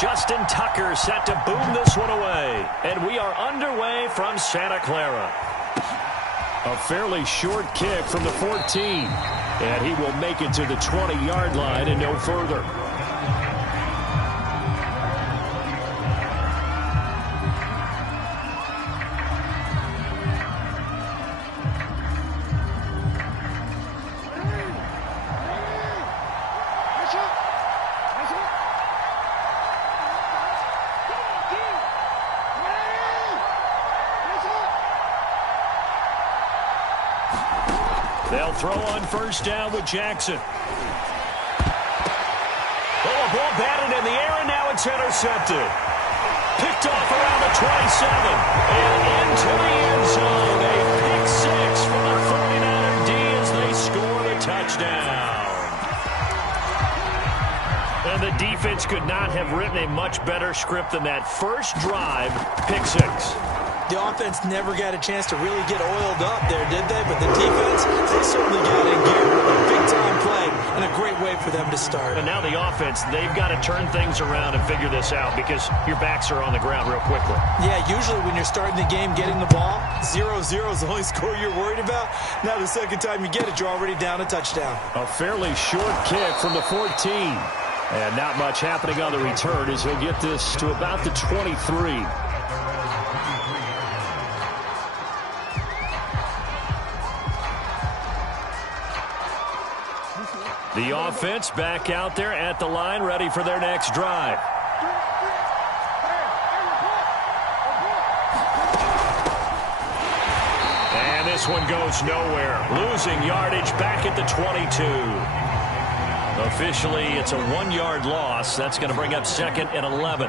Justin Tucker set to boom this one away. And we are underway from Santa Clara. A fairly short kick from the 14. And he will make it to the 20-yard line and no further. They'll throw on first down with Jackson. Oh, a ball batted in the air, and now it's intercepted. Picked off around the 27. And into the end zone. A pick six from the 49er D as they score the touchdown. And the defense could not have written a much better script than that first drive, pick six. The offense never got a chance to really get oiled up there, did they? But the defense, they certainly got in gear. A big-time play and a great way for them to start. And now the offense, they've got to turn things around and figure this out because your backs are on the ground real quickly. Yeah, usually when you're starting the game getting the ball, 0-0 is the only score you're worried about. Now the second time you get it, you're already down a touchdown. A fairly short kick from the 14. And not much happening on the return as he'll get this to about the 23. The offense back out there at the line, ready for their next drive. And this one goes nowhere. Losing yardage back at the 22. Officially, it's a 1-yard loss. That's going to bring up second and 11.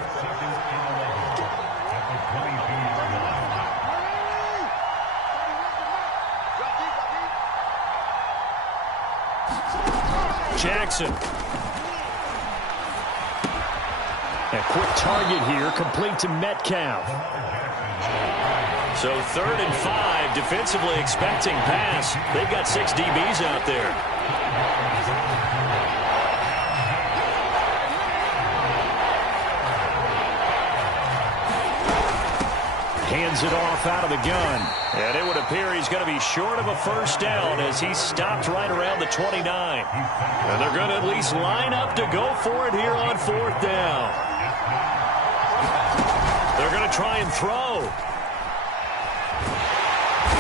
Jackson. A quick target here, complete to Metcalf. So 3rd and 5, defensively expecting pass. They've got 6 DBs out there. Hands it off out of the gun. And it would appear he's going to be short of a first down as he stopped right around the 29. And they're going to at least line up to go for it here on 4th down. They're going to try and throw.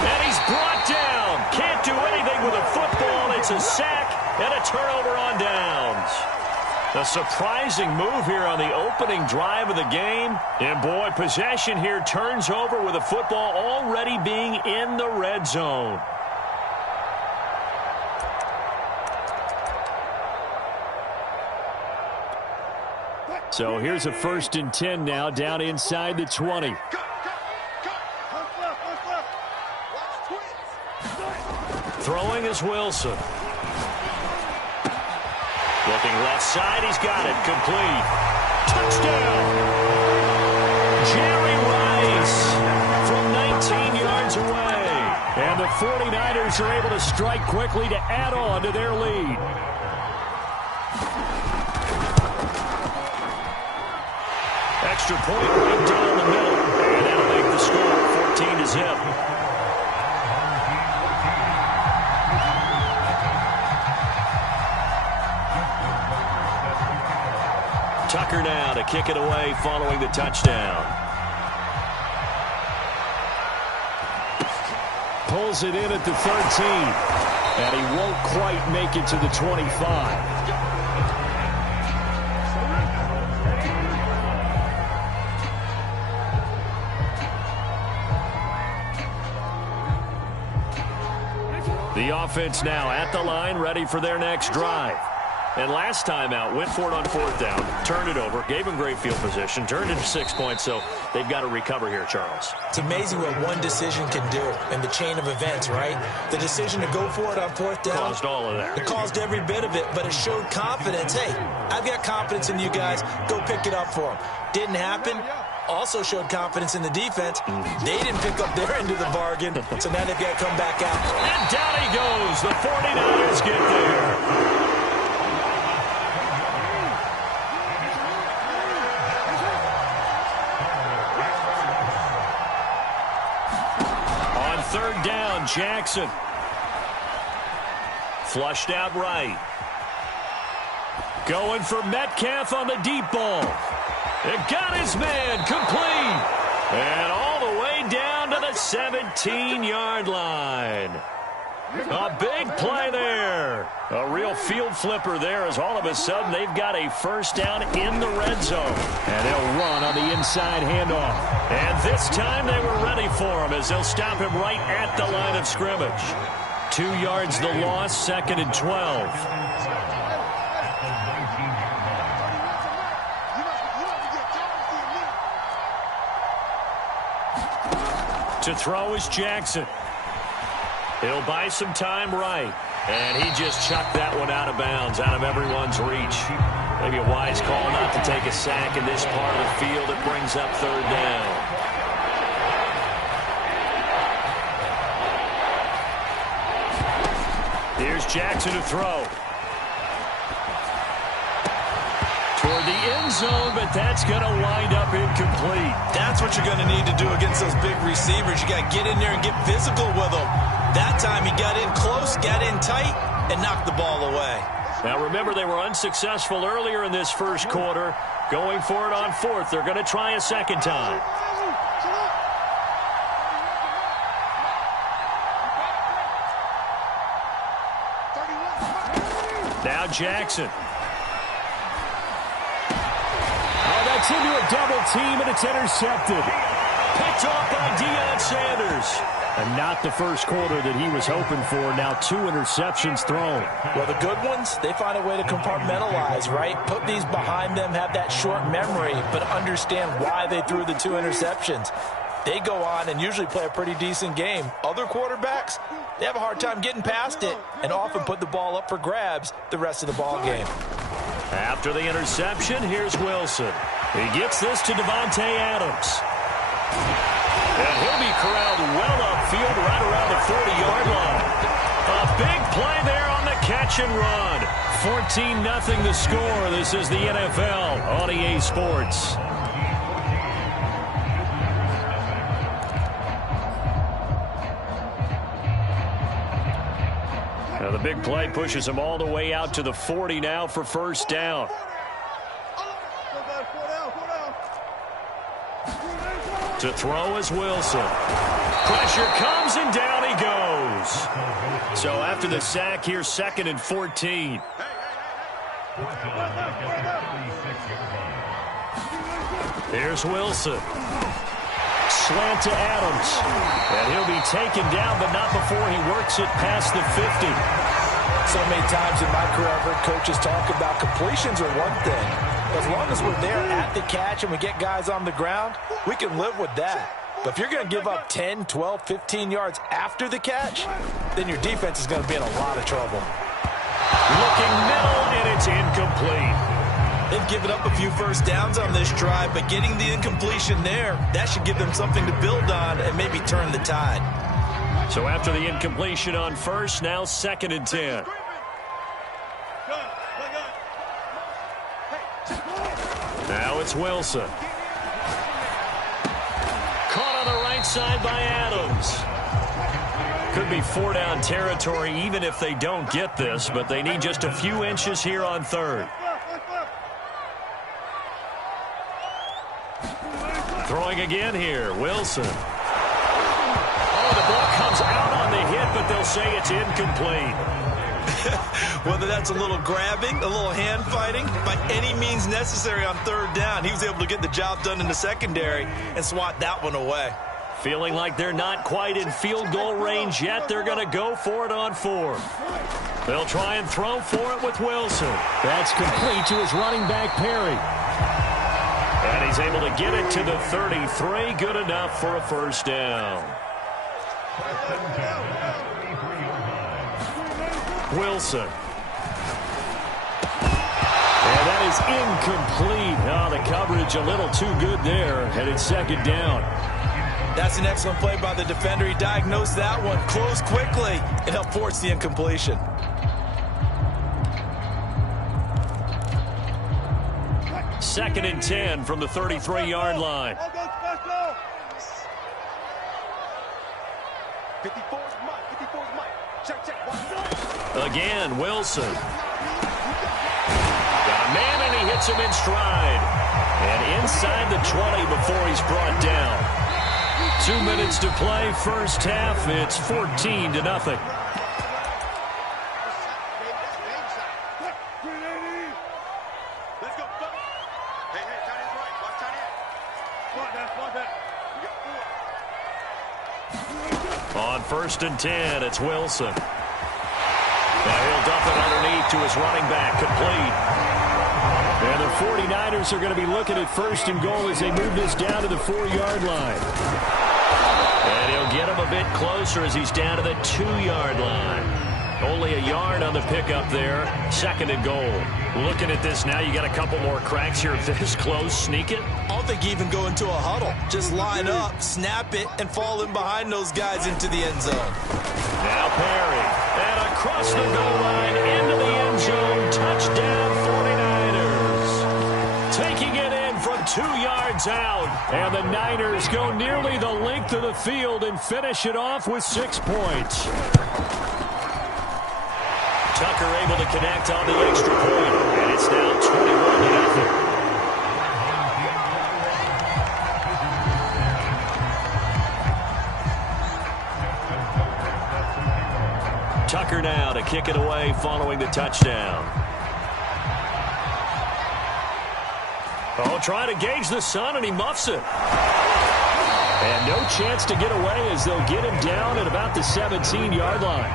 And he's brought down. Can't do anything with a football. It's a sack and a turnover on downs. A surprising move here on the opening drive of the game. And, boy, possession here turns over with the football already being in the red zone. So here's a 1st and 10 now down inside the 20. Throwing is Wilson. Looking left side, he's got it. Complete. Touchdown! Jerry Rice from 19 yards away. And the 49ers are able to strike quickly to add on to their lead. Extra point right down the middle. And that'll make the score 14-0. Tucker now to kick it away following the touchdown. Pulls it in at the 13. And he won't quite make it to the 25. The offense now at the line, ready for their next drive. And last time out, went for it on 4th down, turned it over, gave them great field position, turned it to 6 points, so they've got to recover here, Charles. It's amazing what one decision can do in the chain of events, right? The decision to go for it on 4th down. Caused all of that. It caused every bit of it, but it showed confidence. Hey, I've got confidence in you guys. Go pick it up for them. Didn't happen. Also showed confidence in the defense. They didn't pick up their end of the bargain, so now they've got to come back out. And down he goes. The 49ers get there. and Jackson. Flushed out right. Going for Metcalf on the deep ball. It got his man complete. And all the way down to the 17-yard line. A big play there. A real field flipper there as all of a sudden they've got a first down in the red zone. And they'll run on the inside handoff. And this time they were ready for him as they'll stop him right at the line of scrimmage. 2 yards the loss, 2nd and 12. To throw is Jackson. He'll buy some time right. And he just chucked that one out of bounds, out of everyone's reach. Maybe a wise call not to take a sack in this part of the field. It brings up 3rd down. Here's Jackson to throw. Toward the end zone, but that's going to wind up incomplete. That's what you're going to need to do against those big receivers. You got to get in there and get physical with them. That time he got in close, got in tight, and knocked the ball away. Now remember, they were unsuccessful earlier in this first quarter. Going for it on 4th. They're going to try a second time. Now Jackson. Oh, that's into a double team, and it's intercepted. Picked off by Deion Sanders. And not the first quarter that he was hoping for. Now 2 interceptions thrown. Well, the good ones, they find a way to compartmentalize, right? Put these behind them, have that short memory, but understand why they threw the 2 interceptions. They go on and usually play a pretty decent game. Other quarterbacks, they have a hard time getting past it and often put the ball up for grabs the rest of the ball game. After the interception, here's Wilson. He gets this to Devontae Adams. And he'll be corralled well upfield right around the 40-yard line. A big play there on the catch and run. 14-0 the score. This is the NFL on EA Sports. Now the big play pushes him all the way out to the 40 now for first down. To throw is Wilson. Pressure comes and down he goes. So after the sack, here's 2nd and 14. Here's Wilson. Slant to Adams. And he'll be taken down, but not before he works it past the 50. So many times in my career, I've heard coaches talk about completions are one thing. As long as we're there at the catch and we get guys on the ground, we can live with that. But if you're going to give up 10, 12, 15 yards after the catch, then your defense is going to be in a lot of trouble. Looking middle, and it's incomplete. They've given up a few first downs on this drive, but getting the incompletion there, that should give them something to build on and maybe turn the tide. So after the incompletion on first, now 2nd and 10. Now it's Wilson. Caught on the right side by Adams. Could be 4-down territory even if they don't get this, but they need just a few inches here on 3rd. Throwing again here, Wilson. Oh, the ball comes out on the hit, but they'll say it's incomplete. Whether that's a little grabbing, a little hand fighting, by any means necessary on 3rd down, he was able to get the job done in the secondary and swat that one away. Feeling like they're not quite in field goal range yet, they're going to go for it on 4th. They'll try and throw for it with Wilson. That's complete to his running back, Perry. And he's able to get it to the 33. Good enough for a first down. Wilson. And that is incomplete. Oh, the coverage a little too good there. And it's 2nd down. That's an excellent play by the defender. He diagnosed that one, closed quickly, and helped force the incompletion. Second and 10 from the 33-yard line. 54 is much. Again, Wilson. Got a man, and he hits him in stride. And inside the 20 before he's brought down. 2 minutes to play, first half. It's 14-0. On 1st and 10, it's Wilson. Now he'll dump it underneath to his running back, complete. And the 49ers are going to be looking at 1st and goal as they move this down to the 4-yard line. And he'll get him a bit closer as he's down to the 2-yard line. Only a yard on the pickup there. 2nd and goal. Looking at this now, you got a couple more cracks here. This close, sneak it. I don't think you even go into a huddle. Just line up, snap it, and fall in behind those guys into the end zone. Now Perry. And across the goal line, into the end zone. Touchdown, 49ers. Taking it in from 2 yards out. And the Niners go nearly the length of the field and finish it off with 6 points. Tucker able to connect on the extra point. And it's now 21-0. Tucker now to kick it away following the touchdown. Oh, trying to gauge the sun, and he muffs it. And no chance to get away as they'll get him down at about the 17-yard line.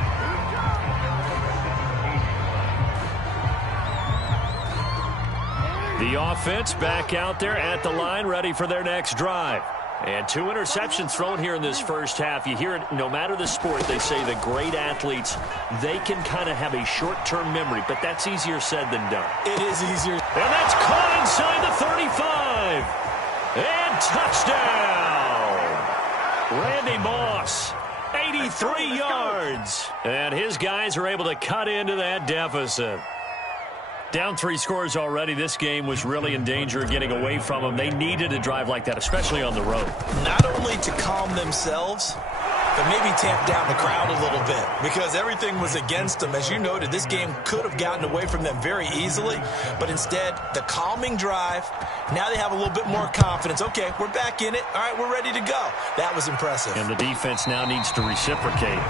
The offense back out there at the line, ready for their next drive. And 2 interceptions thrown here in this first half. You hear it, no matter the sport, they say the great athletes, they can kind of have a short-term memory, but that's easier said than done. It is easier. And that's caught inside the 35. And touchdown! Randy Moss, 83 yards. And his guys are able to cut into that deficit. Down 3 scores already. This game was really in danger of getting away from them. They needed a drive like that, especially on the road. Not only to calm themselves, but maybe tamp down the crowd a little bit because everything was against them. As you noted, this game could have gotten away from them very easily, but instead, the calming drive, now they have a little bit more confidence. Okay, we're back in it. All right, we're ready to go. That was impressive. And the defense now needs to reciprocate.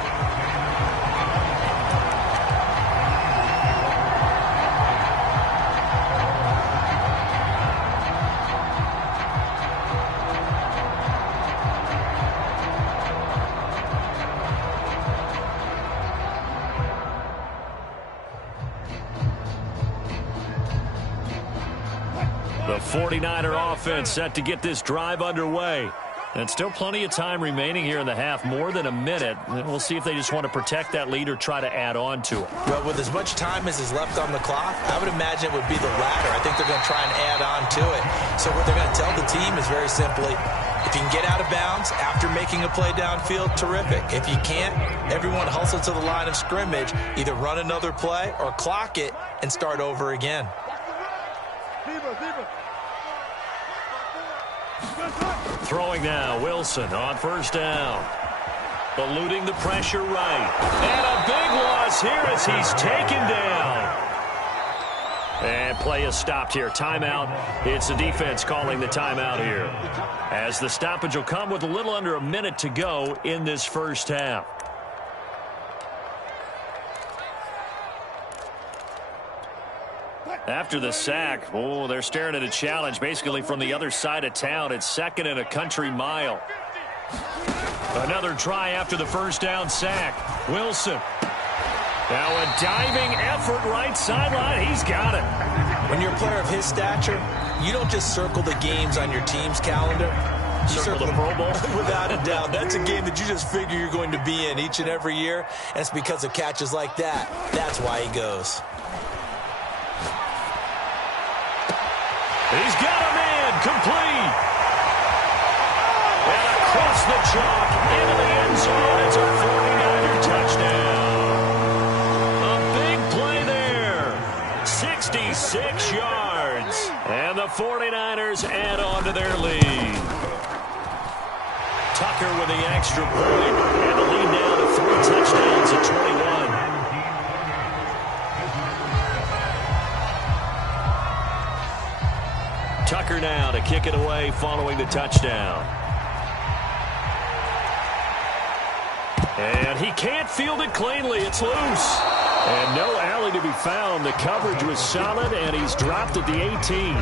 The 49er offense set to get this drive underway. And still plenty of time remaining here in the half, more than a minute. We'll see if they just want to protect that lead or try to add on to it. Well, with as much time as is left on the clock, I would imagine it would be the latter. I think they're going to try and add on to it. So what they're going to tell the team is very simply, if you can get out of bounds after making a play downfield, terrific. If you can't, everyone hustle to the line of scrimmage, either run another play or clock it and start over again. Throwing now, Wilson on 1st down. Eluding the pressure right. And a big loss here as he's taken down. And play is stopped here. Timeout. It's the defense calling the timeout here. As the stoppage will come with a little under a minute to go in this first half. After the sack, oh, they're staring at a challenge basically from the other side of town. It's 2nd and a country mile. Another try after the first down sack. Wilson. Now a diving effort right sideline. He's got it. When you're a player of his stature, you don't just circle the games on your team's calendar. You circle the Pro Bowl? Without a doubt. That's a game that you just figure you're going to be in each and every year. And it's because of catches like that. That's why he goes. He's got a man, complete. And across the chalk, into the end zone, it's a 49er touchdown. A big play there, 66 yards. And the 49ers add on to their lead. Tucker with the extra point, and the lead now to 3 touchdowns at 21. linebacker now to kick it away following the touchdown. And he can't field it cleanly. It's loose. And no alley to be found. The coverage was solid, and he's dropped at the 18.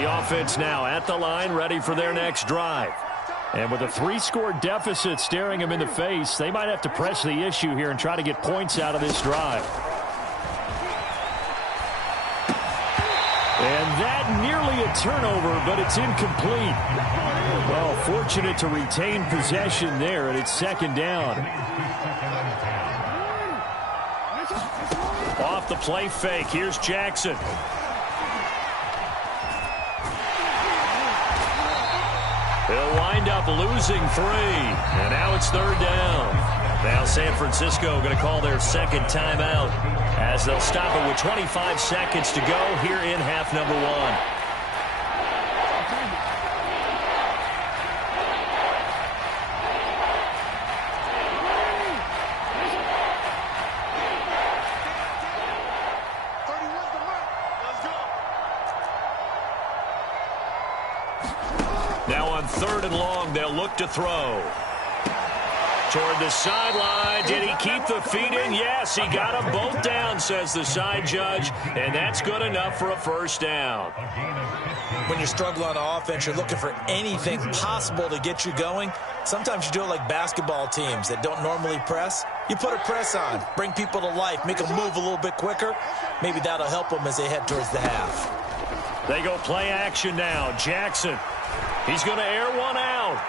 The offense now at the line, ready for their next drive. And with a 3-score deficit staring him in the face, they might have to press the issue here and try to get points out of this drive. And that nearly a turnover, but it's incomplete. Well, fortunate to retain possession there, and it's second down. Off the play fake, here's Jackson. He'll wind up losing 3, and now it's third down. Now San Francisco going to call their second timeout as they'll stop it with 25 seconds to go here in half number 1. Now on 3rd and long, they'll look to throw. Toward the sideline. Did he keep the feet in? Yes, he got them both down, says the side judge, and that's good enough for a first down. When you struggle on offense, you're looking for anything possible to get you going. Sometimes you do it like basketball teams that don't normally press. You put a press on, bring people to life, make them move a little bit quicker. Maybe that'll help them as they head towards the half. They go play action now. Jackson. He's going to air one out.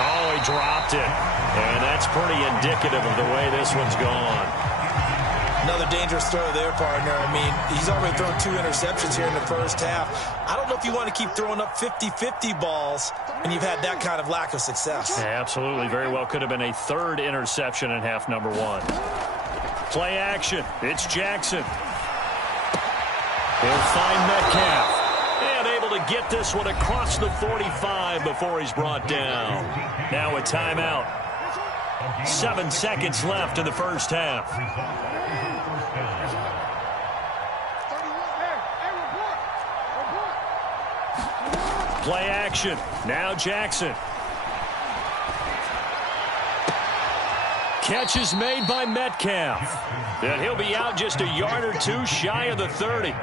Oh, he dropped it. And that's pretty indicative of the way this one's gone. Another dangerous throw there, partner. I mean, he's already thrown 2 interceptions here in the first half. I don't know if you want to keep throwing up 50-50 balls, and you've had that kind of lack of success. Yeah, absolutely. Very well could have been a 3rd interception in half number 1. Play action. It's Jackson. He'll find Metcalf. And able to get this one across the 45 before he's brought down. Now a timeout. 7 seconds left in the first half. Play action. Now Jackson. Catch is made by Metcalf. And he'll be out just a yard or 2 shy of the 30.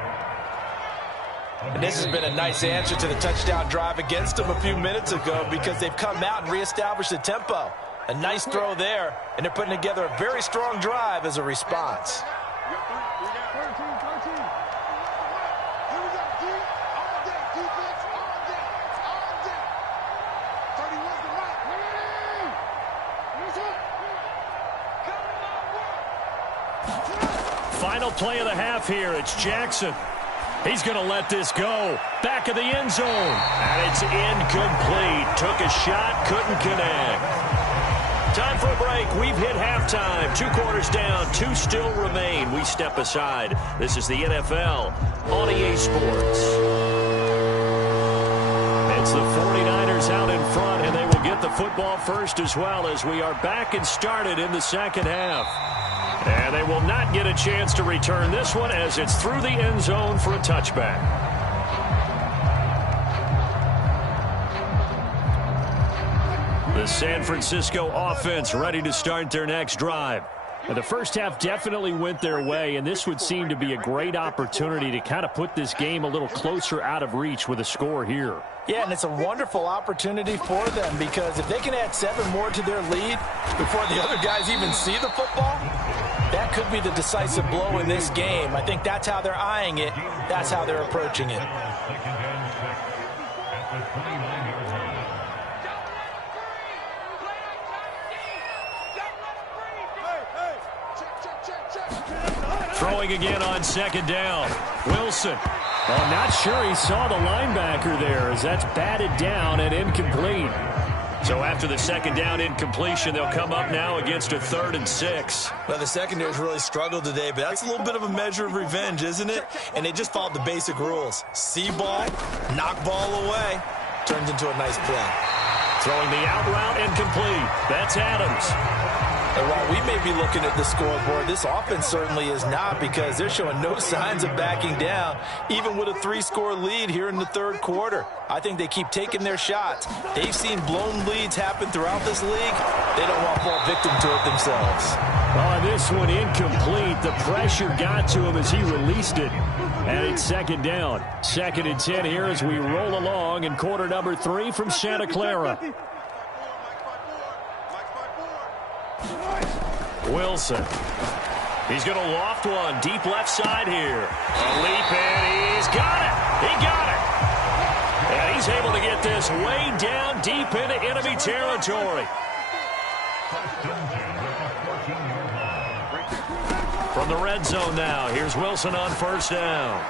And this has been a nice answer to the touchdown drive against them a few minutes ago because they've come out and reestablished the tempo. A nice throw there, and they're putting together a very strong drive as a response. Final play of the half here. It's Jackson. He's going to let this go. Back of the end zone. And it's incomplete. Took a shot, couldn't connect. Time for a break. We've hit halftime. 2 quarters down, 2 still remain. We step aside. This is the NFL on EA Sports. It's the 49ers out in front, and they will get the football first as well as we are back and started in the second half. And they will not get a chance to return this one as it's through the end zone for a touchback. The San Francisco offense ready to start their next drive. The first half definitely went their way, and this would seem to be a great opportunity to kind of put this game a little closer out of reach with a score here. Yeah, and it's a wonderful opportunity for them because if they can add 7 more to their lead before the other guys even see the football, that could be the decisive blow in this game. I think that's how they're eyeing it. That's how they're approaching it. Throwing again on second down. Wilson. Well, I'm not sure he saw the linebacker there as that's batted down and incomplete. So after the second down incompletion, they'll come up now against a 3rd and 6. Well, the secondary's really struggled today, but that's a little bit of a measure of revenge, isn't it? And they just followed the basic rules. See ball, knock ball away. Turns into a nice play. Throwing the out route incomplete. That's Adams. And while we may be looking at the scoreboard, this offense certainly is not, because they're showing no signs of backing down, even with a 3-score lead here in the third quarter. I think they keep taking their shots. They've seen blown leads happen throughout this league. They don't want to fall victim to it themselves. Oh, this one incomplete. The pressure got to him as he released it. And it's second down. 2nd and 10 here as we roll along in quarter number 3 from Santa Clara. Wilson. He's going to loft one deep left side here. A leap, and he's got it. He got it. And he's able to get this way down deep into enemy territory. From the red zone now, here's Wilson on first down.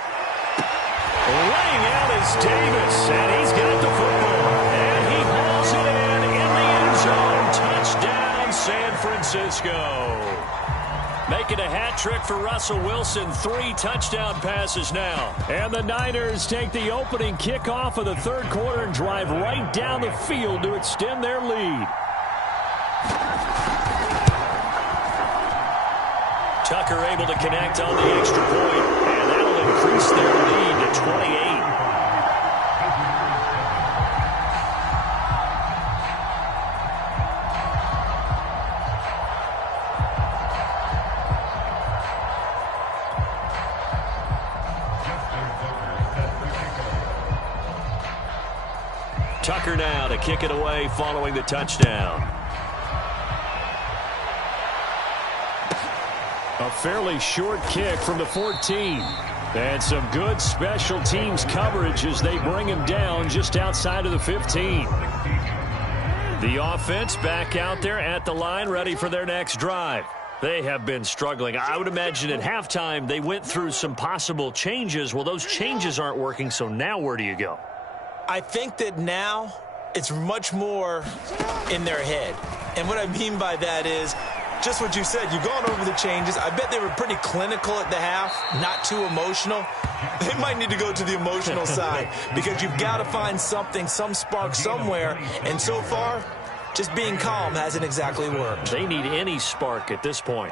Laying out is Davis, and he's got the football. And he hauls it in the end zone. Touchdown, San Francisco. Making a hat trick for Russell Wilson. 3 touchdown passes now. And the Niners take the opening kickoff of the third quarter and drive right down the field to extend their lead. Tucker able to connect on the extra point, and that'll increase their lead to 28. Tucker now to kick it away following the touchdown. A fairly short kick from the 14. And some good special teams coverage as they bring him down just outside of the 15. The offense back out there at the line, ready for their next drive. They have been struggling. I would imagine at halftime they went through some possible changes. Well, those changes aren't working, so now where do you go? I think that now it's much more in their head. And what I mean by that is just what you said. You've gone over the changes. I bet they were pretty clinical at the half, not too emotional. They might need to go to the emotional side, because you've got to find something, some spark somewhere. And so far, just being calm hasn't exactly worked. They need any spark at this point.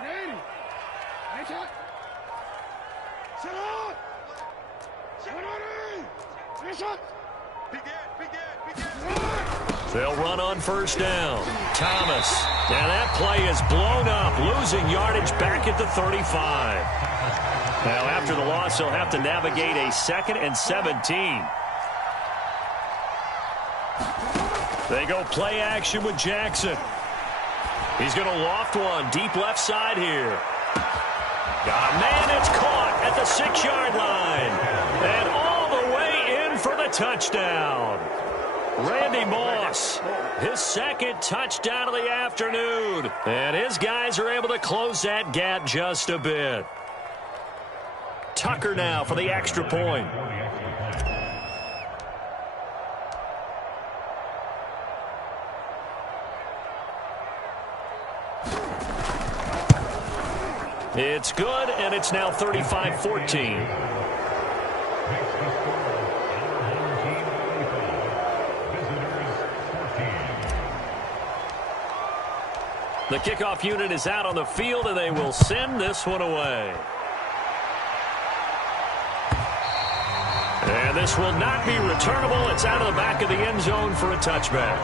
They'll run on first down. Thomas. And that play is blown up, losing yardage back at the 35. Now, after the loss, they'll have to navigate a 2nd and 17. They go play action with Jackson. He's going to loft one deep left side here. Man, it's caught at the 6-yard line. And all the way in for the touchdown. Randy Moss, his 2nd touchdown of the afternoon. And his guys are able to close that gap just a bit. Tucker now for the extra point. It's good, and it's now 35-14. The kickoff unit is out on the field, and they will send this one away. And this will not be returnable. It's out of the back of the end zone for a touchback.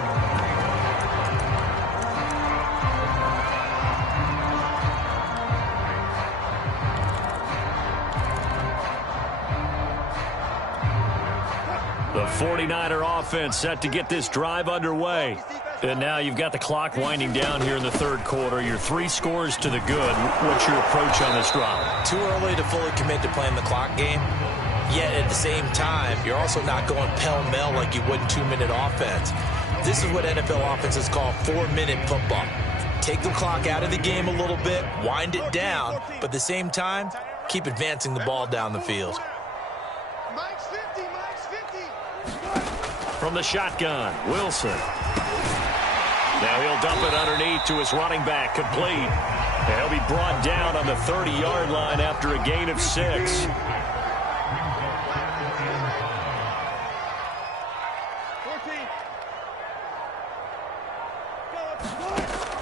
The 49er offense set to get this drive underway. And now you've got the clock winding down here in the third quarter. You're 3 scores to the good. What's your approach on this drive? Too early to fully commit to playing the clock game. Yet at the same time, you're also not going pell-mell like you would in 2-minute offense. This is what NFL offenses call 4-minute football. Take the clock out of the game a little bit, wind it down, but at the same time, keep advancing the ball down the field. From the shotgun, Wilson. Now he'll dump it underneath to his running back, complete. And he'll be brought down on the 30-yard line after a gain of 6.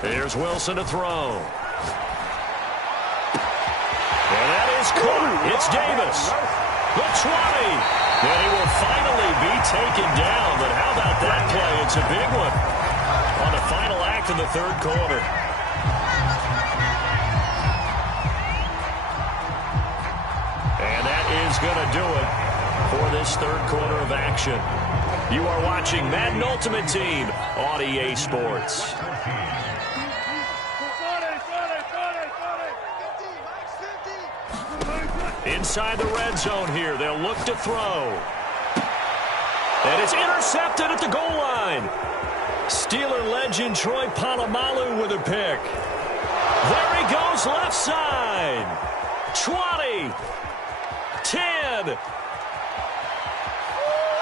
Here's Wilson to throw. And that is caught. It's Davis. The 20. And he will finally be taken down. But how about that play? It's a big one on the final act of the third quarter. And that is going to do it for this third quarter of action. You are watching Madden Ultimate Team on EA Sports. Inside the red zone here. They'll look to throw. And it's intercepted at the goal line. Steeler legend Troy Polamalu with a pick. There he goes left side. 20. 10.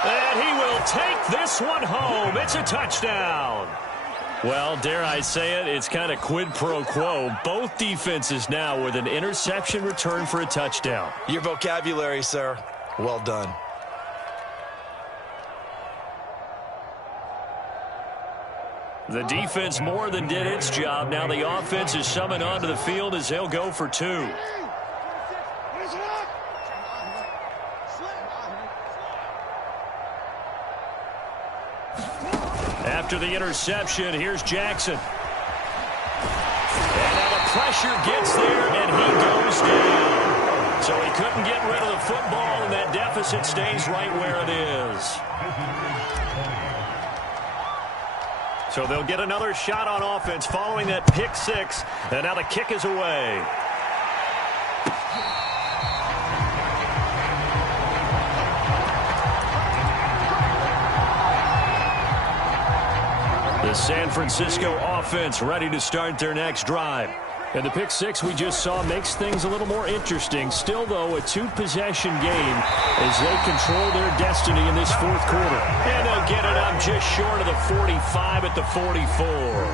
And he will take this one home. It's a touchdown. Well, dare I say it, it's kind of quid pro quo. Both defenses now with an interception return for a touchdown. Your vocabulary, sir. Well done. The defense more than did its job. Now the offense is summoned onto the field as they'll go for two. After the interception, here's Jackson. And now the pressure gets there, and he goes down. So he couldn't get rid of the football, and that deficit stays right where it is. So they'll get another shot on offense following that pick six, and now the kick is away. The San Francisco offense ready to start their next drive. And the pick six we just saw makes things a little more interesting. Still, though, a two-possession game as they control their destiny in this fourth quarter. And they'll get it up just short of the 45 at the 44.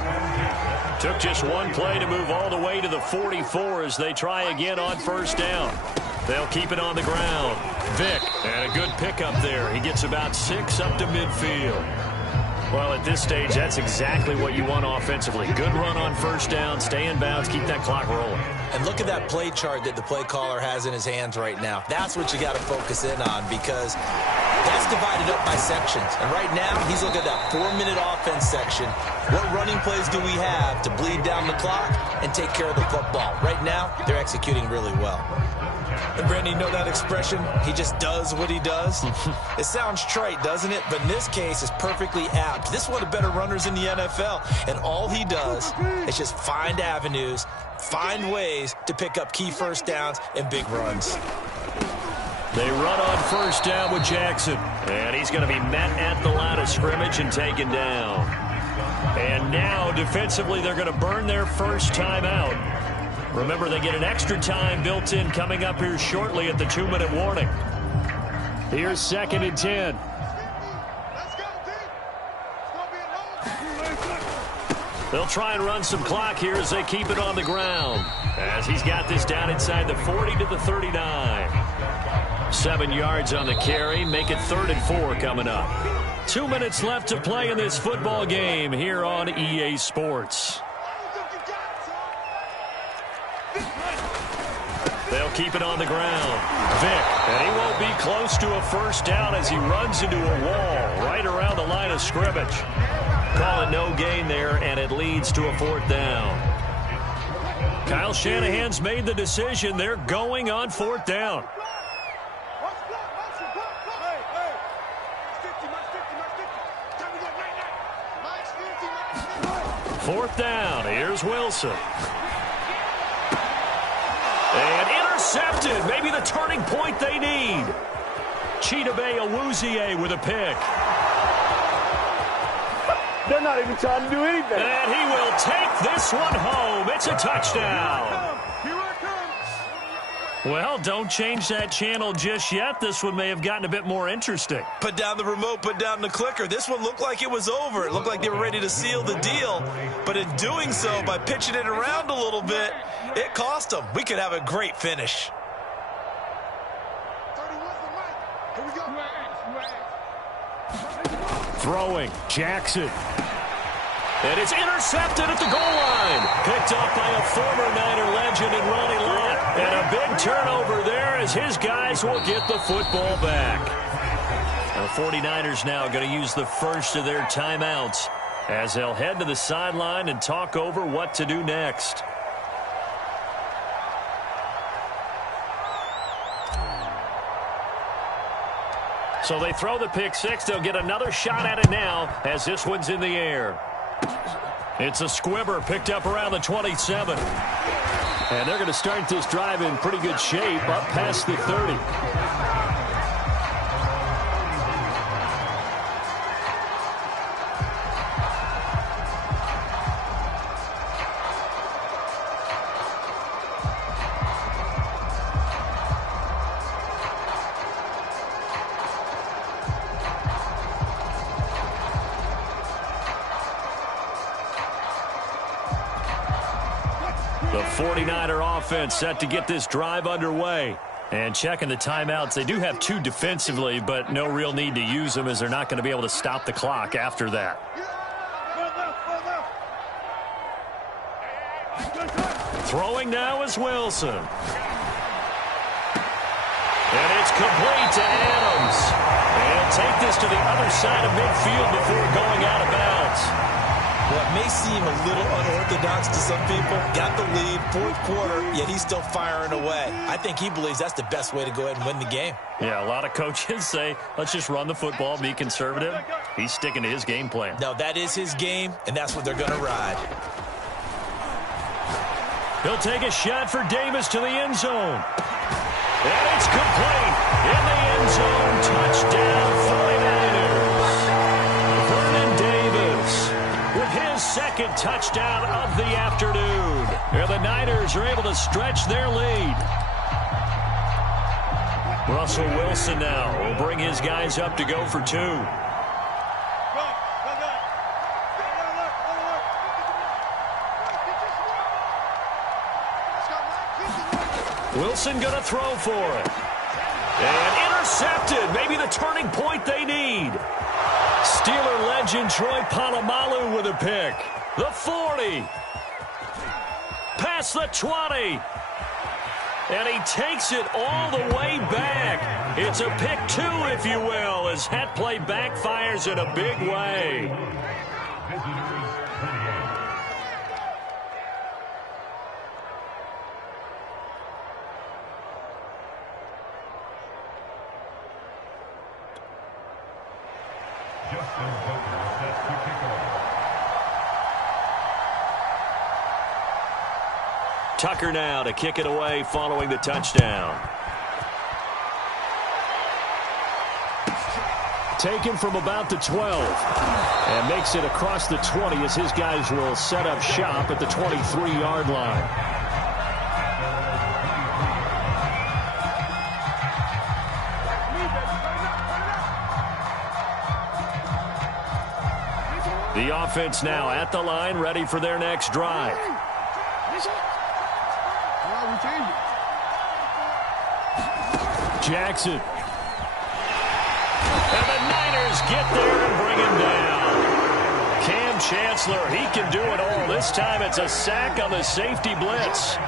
Took just one play to move all the way to the 44 as they try again on first down. They'll keep it on the ground. Vick, and a good pickup there. He gets about 6 up to midfield. Well, at this stage, that's exactly what you want offensively. Good run on first down, stay in bounds, keep that clock rolling. And look at that play chart that the play caller has in his hands right now. That's what you got to focus in on because that's divided up by sections. And right now, he's looking at that 4-minute offense section. What running plays do we have to bleed down the clock and take care of the football? Right now, they're executing really well. And Brandon, you know that expression? He just does what he does? It sounds trite, doesn't it? But in this case, it's perfectly apt. This is one of the better runners in the NFL. And all he does is just find avenues, find ways to pick up key first downs and big runs. They run on first down with Jackson. And he's going to be met at the line of scrimmage and taken down. And now, defensively, they're going to burn their first time out. Remember, they get an extra time built in coming up here shortly at the 2-minute warning. Here's 2nd and 10. They'll try and run some clock here as they keep it on the ground. As he's got this down inside the 40 to the 39. 7 yards on the carry. Make it 3rd and 4 coming up. 2 minutes left to play in this football game here on EA Sports. They'll keep it on the ground. Vick, and he won't be close to a first down as he runs into a wall right around the line of scrimmage. Call it no gain there, and it leads to a 4th down. Kyle Shanahan's made the decision. They're going on 4th down. Fourth down. Here's Wilson. And intercepted. Maybe the turning point they need. Chidobe Awuzie with a pick. They're not even trying to do anything. And he will take this one home. It's a touchdown. Well, don't change that channel just yet. This one may have gotten a bit more interesting. Put down the remote, put down the clicker. This one looked like it was over. It looked like they were ready to seal the deal. But in doing so, by pitching it around a little bit, it cost them. We could have a great finish. Throwing, Jackson. And it's intercepted at the goal line. as his guys will get the football back. The 49ers now going to use the first of their timeouts as they'll head to the sideline and talk over what to do next. So they throw the pick six. They'll get another shot at it now as this one's in the air. It's a squibber picked up around the 27. And they're going to start this drive in pretty good shape up past the 30. The 49er offense set to get this drive underway. And checking the timeouts, they do have two defensively, but no real need to use them as they're not going to be able to stop the clock after that. Throwing now is Wilson. And it's complete to Adams. And he'll take this to the other side of midfield before going out of bounds. Well, it may seem a little unorthodox to some people. Got the lead, fourth quarter, yet he's still firing away. I think he believes that's the best way to go ahead and win the game. Yeah, a lot of coaches say, let's just run the football, be conservative. He's sticking to his game plan. No, that is his game, and that's what they're going to ride. He'll take a shot for Davis to the end zone. And it's complete. In the end zone, touchdown 49ers. Vernon Davis with his second touchdown of the afternoon. And the Niners are able to stretch their lead. Russell Wilson now will bring his guys up to go for two. Wilson going to throw for it. And intercepted. Maybe the turning point they need. Steeler legend Troy Polamalu with a pick. The 40. Past the 20. And he takes it all the way back. It's a pick two, if you will, as that play backfires in a big way. Tucker now to kick it away following the touchdown. Taken from about the 12 and makes it across the 20 as his guys will set up shop at the 23-yard line. The offense now at the line, ready for their next drive. Jackson. And the Niners get there and bring him down. Cam Chancellor, he can do it all. This time it's a sack on the safety blitz.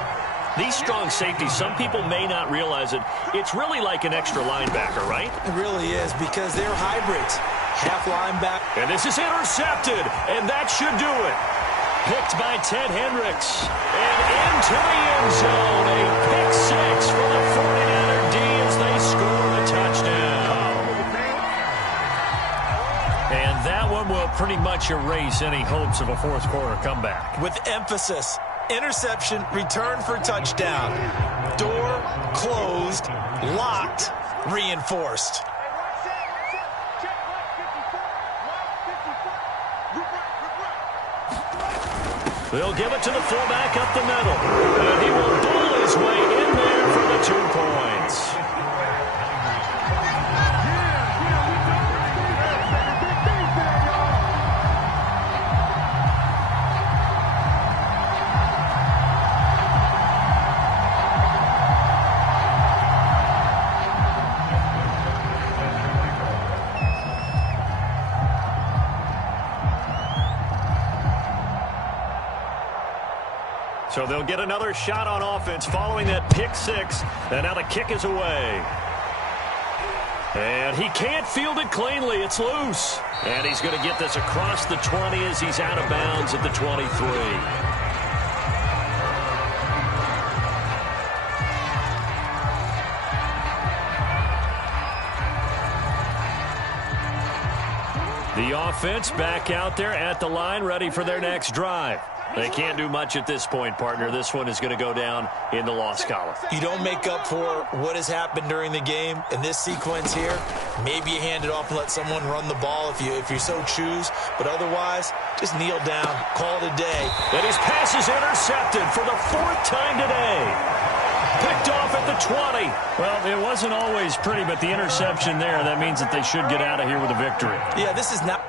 These strong safeties, some people may not realize it. It's really like an extra linebacker, right? It really is, because they're hybrids. Half linebacker. And this is intercepted, and that should do it. Picked by Ted Hendricks. And into the end zone. A pick six for the 49er D as they score the touchdown. And that one will pretty much erase any hopes of a fourth quarter comeback. With emphasis. Interception, return for touchdown. Door closed, locked, reinforced. They'll give it to the fullback up the middle. And he will bull his way in there for the 2 points. So they'll get another shot on offense following that pick six. And now the kick is away. And he can't field it cleanly. It's loose. And he's going to get this across the 20 as he's out of bounds at the 23. The offense back out there at the line, ready for their next drive. They can't do much at this point, partner. This one is going to go down in the loss column. You don't make up for what has happened during the game in this sequence here. Maybe you hand it off and let someone run the ball if you so choose. But otherwise, just kneel down, call it a day. And his pass is intercepted for the 4th time today. Picked off at the 20. Well, it wasn't always pretty, but the interception there, that means that they should get out of here with a victory. Yeah, this is not...